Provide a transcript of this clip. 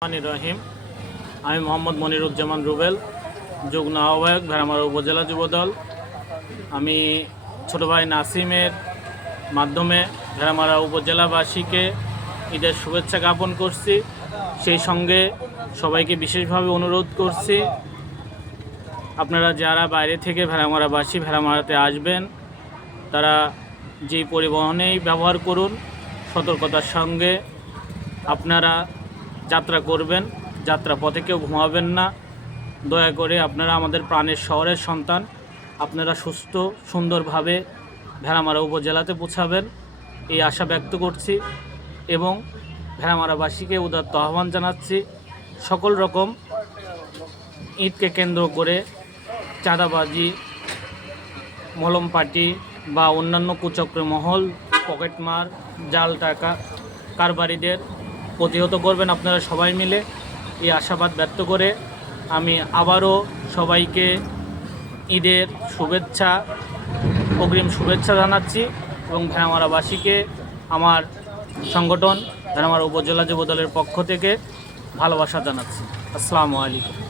রহিম। আমি মোহাম্মদ মনিরুজ্জামান রুবেল, যুগ্ম আহ্বায়ক, ভেড়ামারা উপজেলা যুবদল। আমি ছোট ভাই নাসিমের মাধ্যমে ভেড়ামারা উপজেলাবাসীকে ঈদের শুভেচ্ছা জ্ঞাপন করছি। সেই সঙ্গে সবাইকে বিশেষভাবে অনুরোধ করছি, আপনারা যারা বাইরে থেকে ভেড়ামারাতে আসবেন, তারা যেই পরিবহনেই ব্যবহার করুন, সতর্কতার সঙ্গে আপনারা যাত্রা করবেন। যাত্রা পথে কেউ ঘুমাবেন না। দয়া করে আপনারা আমাদের প্রাণের শহরের সন্তান, আপনারা সুস্থ সুন্দরভাবে ভেড়ামারা উপজেলাতে পৌঁছাবেন এই আশা ব্যক্ত করছি এবং ভেড়ামারাবাসীকে উদাত্ত আহ্বান জানাচ্ছি। সকল রকম ঈদকে কেন্দ্র করে চাঁদাবাজি, মলম পার্টি বা অন্যান্য কুচক্র মহল, পকেটমার, জাল টাকা কারবারিদের প্রতিহত করবেন আপনারা সবাই মিলে। এই আশাবাদ ব্যক্ত করে আমি আবারও সবাইকে ঈদের শুভেচ্ছা, অগ্রিম শুভেচ্ছা জানাচ্ছি এবং ভেড়ামারাবাসীকে আমার সংগঠন ভেড়ামারা উপজেলা যুবদলের পক্ষ থেকে ভালোবাসা জানাচ্ছি। আসসালামু আলাইকুম।